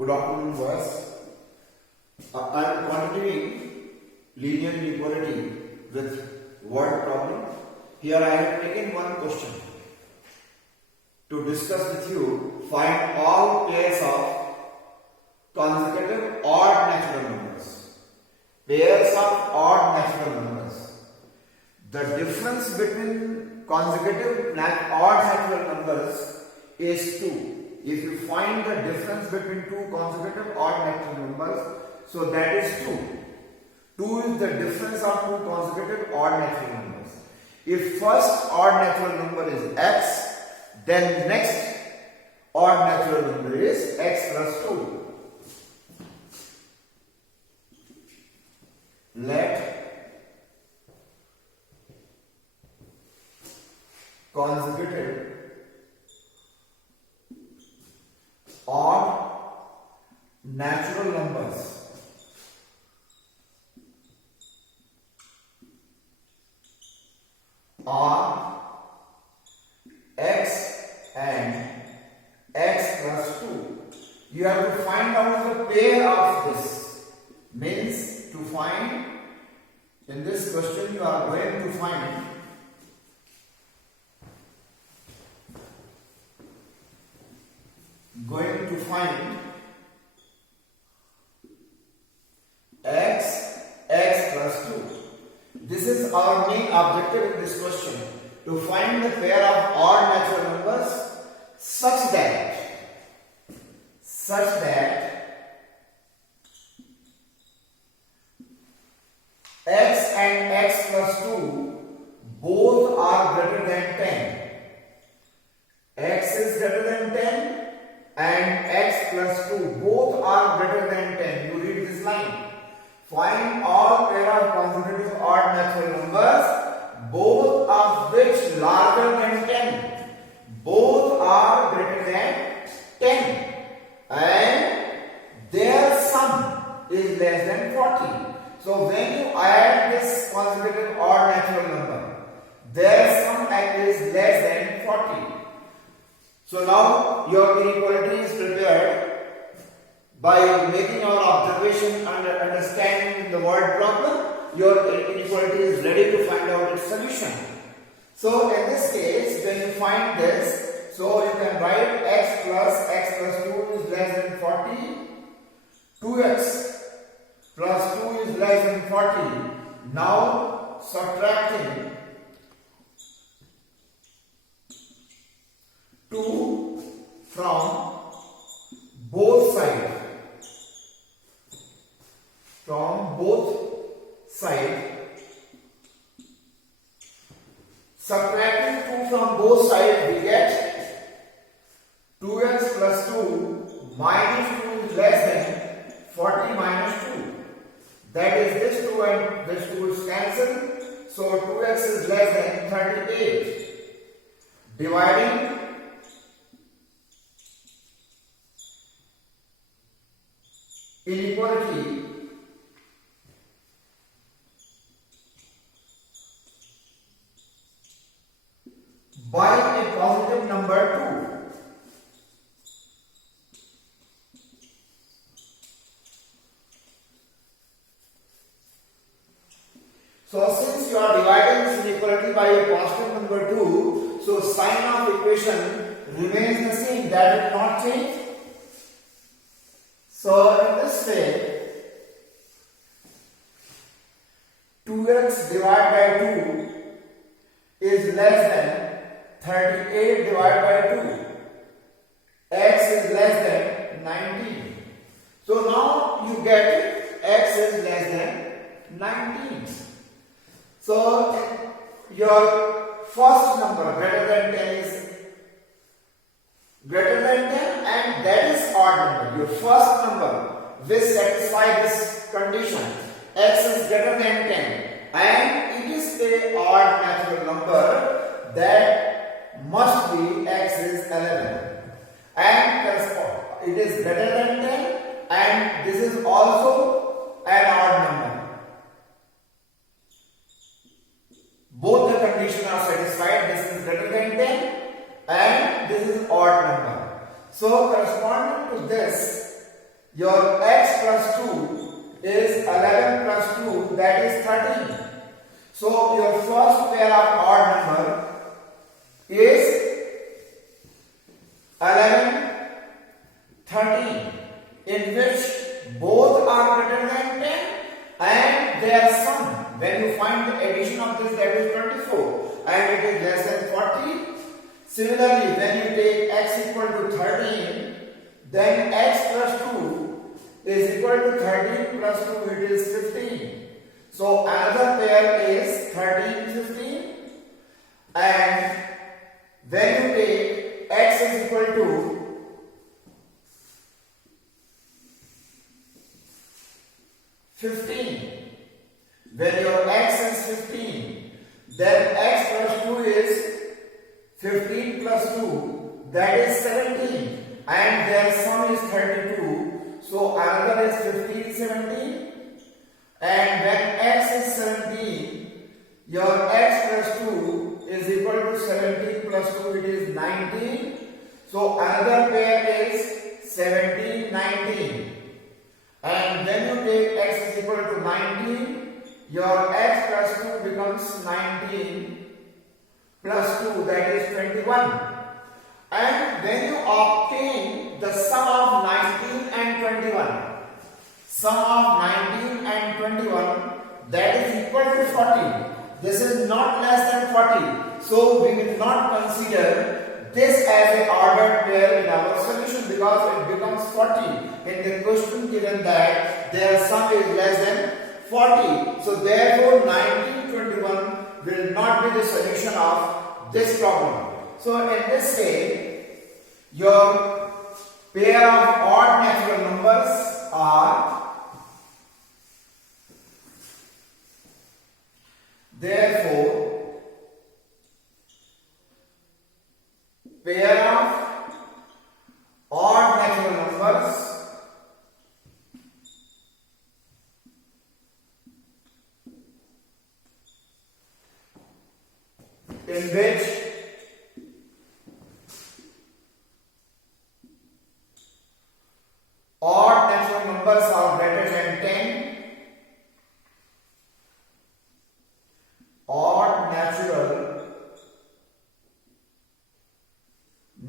Good afternoon, boys. I am continuing linear inequality with word problem. Here I have taken one question to discuss with you. Find all pairs of consecutive odd natural numbers. Pairs of odd natural numbers. The difference between consecutive and odd natural numbers is 2. If you find the difference between two consecutive odd natural numbers, so that is 2. 2 is the difference of two consecutive odd natural numbers. If first odd natural number is x, then next odd natural number is x plus 2. Let consecutive odd natural numbers are x and x plus 2. You have to find out the pair of this. Means to find, in this question you are going to find x plus 2. This is our main objective in this question, to find the pair of odd natural numbers such that x and x plus 2 both are greater than 10. X is greater than 10 and x plus 2 both are greater than 10. You read this line. Find all pair of consecutive odd natural numbers, both of which larger than 10. Both are greater than 10 and their sum is less than 40. So when you add this consecutive odd natural number, their sum is less than 40. So now your inequality is prepared by making our observation and understanding the word problem. Your inequality is ready to find out its solution. So in this case, when you find this, so you can write x plus 2 is less than 40. 2x plus 2 is less than 40. Now subtracting 2 from both sides. Subtracting 2 from both sides, we get 2x plus 2 minus 2 is less than 40 minus 2. That is, this 2 and this 2 is cancelled. So 2x is less than 38. Dividing inequality by a positive number 2. So since you are dividing this inequality by a positive number 2, so sign of equation remains the same, that will not change. So in this way, 2x divided by 2 is less than 38 divided by 2. X is less than 19. So now you get x is less than 19. So your first number greater than 10 is greater than 10 and that is odd number. Your first number will satisfy this condition. X is greater than 10 and it is a odd natural number, that must be x is 11 and it is greater than 10 and this is also an odd number. Both the conditions are satisfied. This is greater than 10 and this is odd number. So corresponding to this, your x plus 2 is 11 plus 2, that is 13. So your first pair of odd number is 11, 13, in which both are greater than 10 and their sum, when you find the addition of this, that is 24 and it is less than 40. Similarly, when you take x equal to 13, then x plus 2 is equal to 13 plus 2, it is 15. So another pair is 13, 15, and when you take x is equal to 15, when your x is 15, then x plus 2 is 15 plus 2, that is 17, and their sum is 32. So another is 15, 17, and when x is 17, your x plus 2 is equal to 17 plus 2, it is 19. So another pair is 17, 19. And when you take x is equal to 19, your x plus 2 becomes 19 plus 2, that is 21. And when you obtain the sum of 19 and 21, sum of 19 and 21, that is equal to 40. This is not less than 40. So we will not consider this as an ordered pair in our solution because it becomes 40. In the question given that their sum is less than 40. So therefore 19, 21 will not be the solution of this problem. So in this case, your pair of odd natural numbers are, therefore, pair of odd natural numbers in which odd natural numbers are greater than 10, odd natural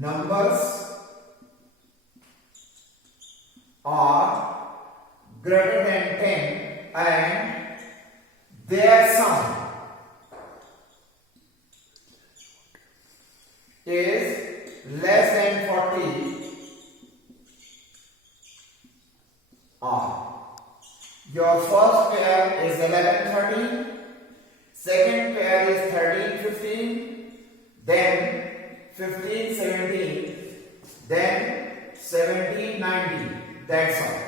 numbers are greater than 10 and their sum is less than 40 are. Your first pair is 11, 13, second pair is 13, 15, then 15, 17, then 17, 19. That's all.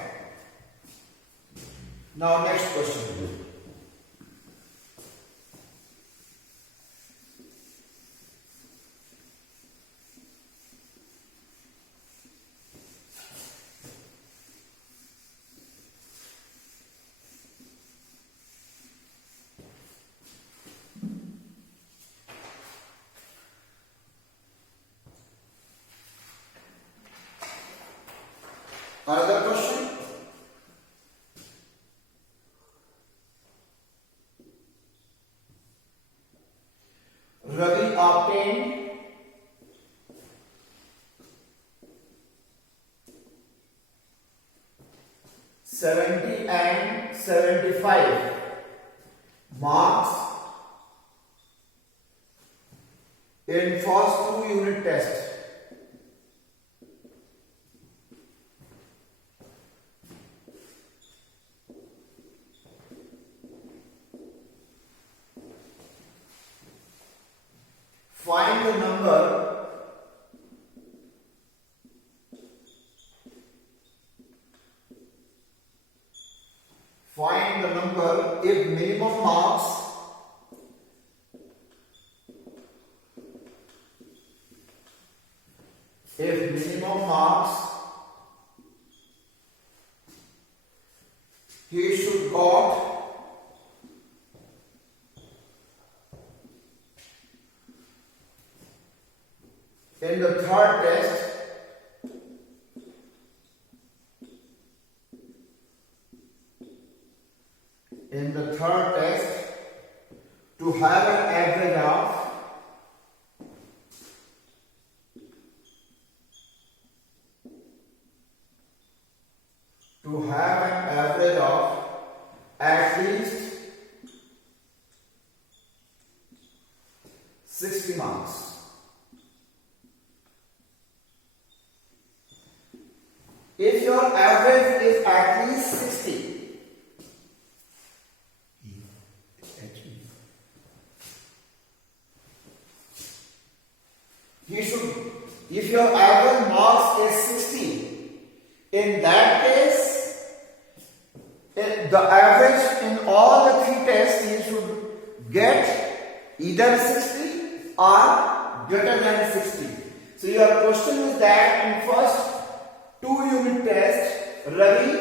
Now next question. Another question. Ravi obtained 70 and 75 marks in first 2-unit test. Find the number if minimum marks he should got in the third test in the third test to have an average of at least 60 marks. If your average is at least 60, if your average marks is 60, in that case, the average in all the three tests you should get either 60 or greater than 60. So your question is that in first 2-unit test, Ravi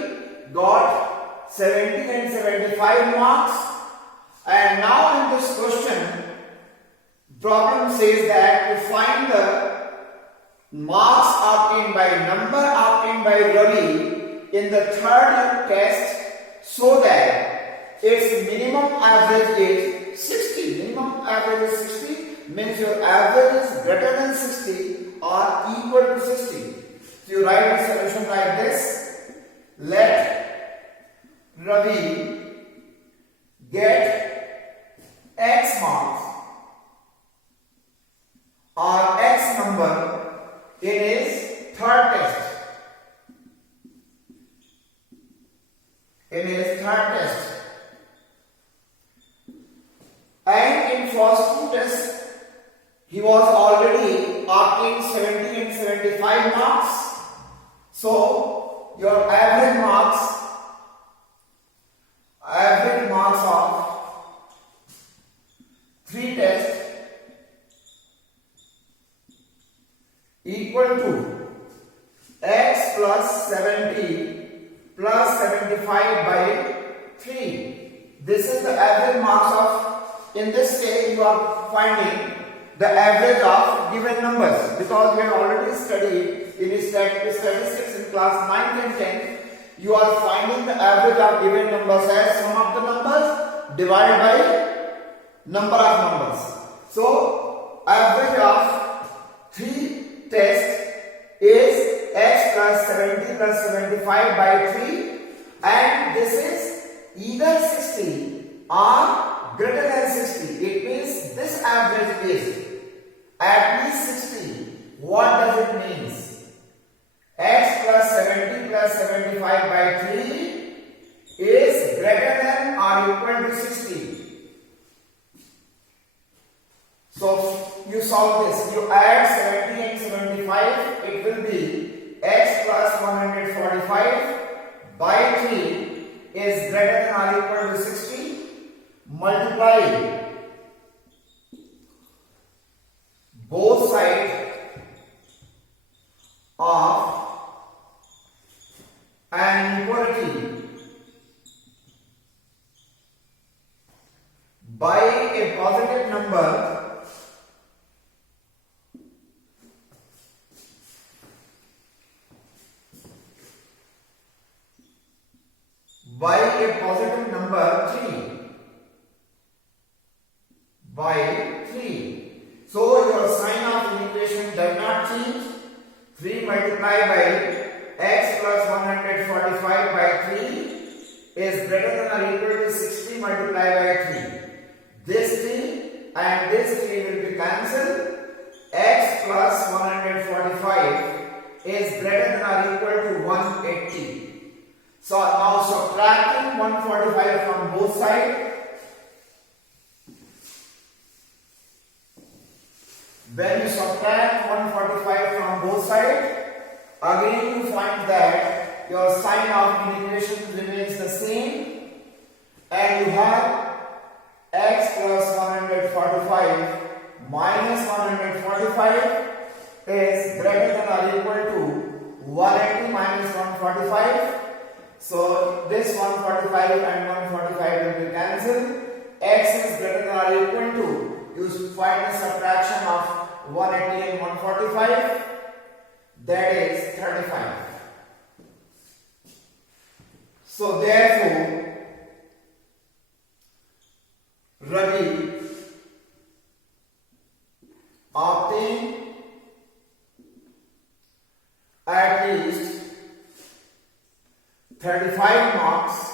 got 70 and 75 marks, and now in this question, problem says that to find the marks obtained by Ravi in the third test, so that its minimum average is 60. Minimum average is 60 means your average is greater than 60 or equal to 60. So you write the solution like this. Let Ravi get X marks or X number in his third test. And in first two tests, he was already obtained 70 and 75 marks. So your average marks of three tests equal to X plus 70 plus 75 by 3. This is the average marks of, in this case you are finding the average of given numbers, because we have already studied in statistics in class 9 and 10. You are finding the average of given numbers as sum of the numbers divided by number of numbers. So average of 3 tests is X plus 70 plus 75 by 3, and this is either 60 or greater than 60. It means this average is at least 60. What does it mean? X plus 70 plus 75 by 3 is greater than or equal to 60. So you solve this. You add 70 and 75. It will be X plus 145 by 3 is greater than or equal to 60. Multiply both sides of an equality by a positive number by a positive number 3 by 3. So your sign of equation does not change. 3 multiplied by X plus 145 by 3 is greater than or equal to 60 multiplied by 3. This 3 and this 3 will be cancelled. X plus 145 is greater than or equal to 180. So now subtracting 145 from both sides. When you subtract 145 from both sides, again you find that your sign of equation remains the same, and you have X plus 145 minus 145 is greater than or equal to 180 minus 145. So this 145 and 145 will be cancelled. X is greater than or equal to, you find the subtraction of 180 and 145, that is 35. So therefore 35 marks.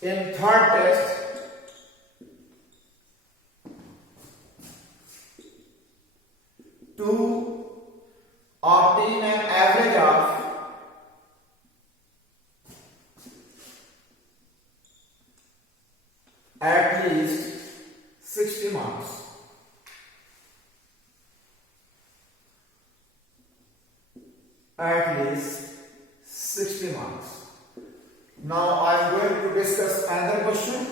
In third test, to obtain an average of at least 60 marks. At least 60 marks. Now I am going to discuss another question.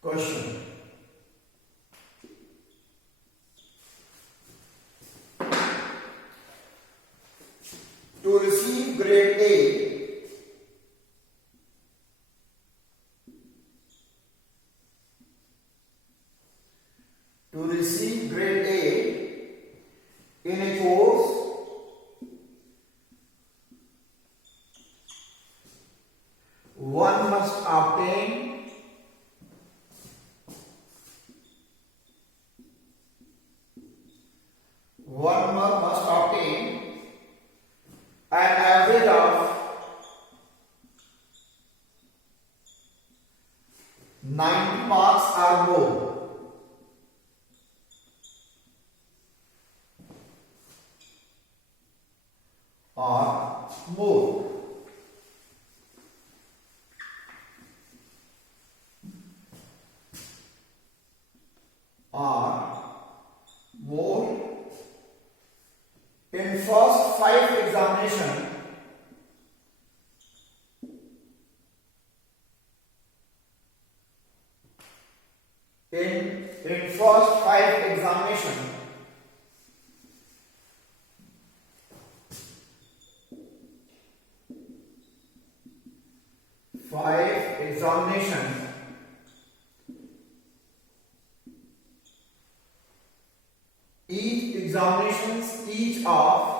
Question. To receive grade A, in a course, one must obtain an average of 90 marks or more. Or more. In first 5 examination, in first 5 examination, each examinations each of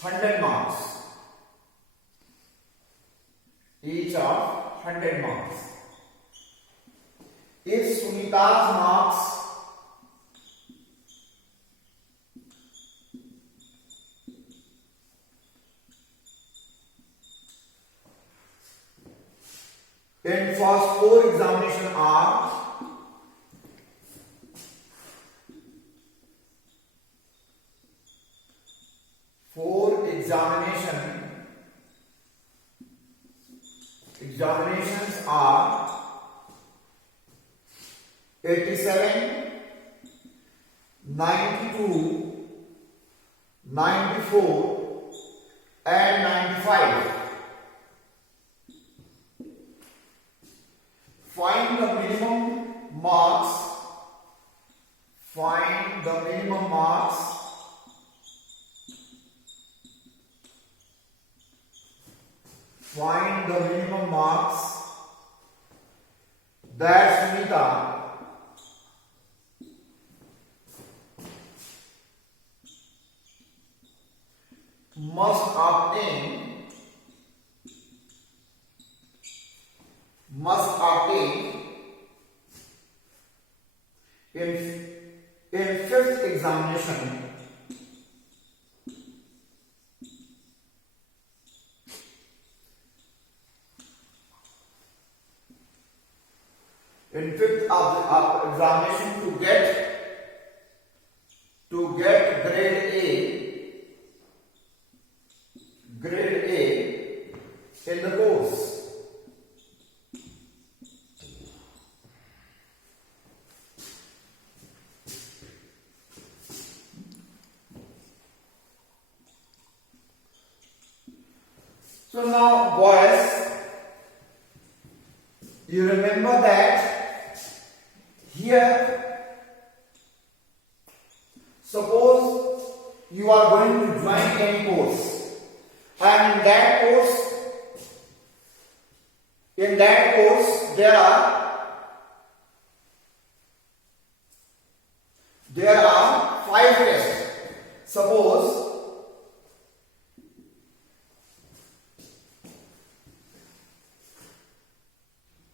100 marks. Each of 100 marks. If Sunita's marks in first 4 examination are examinations are 87, 92, 94 and 95. Find the minimum marks. Find the minimum marks that Sunita must obtain in 5th examination. In 5th examination to get grade A in the course. So now boys, you remember that here, suppose you are going to join any course, and in that course there are 5 tests. Suppose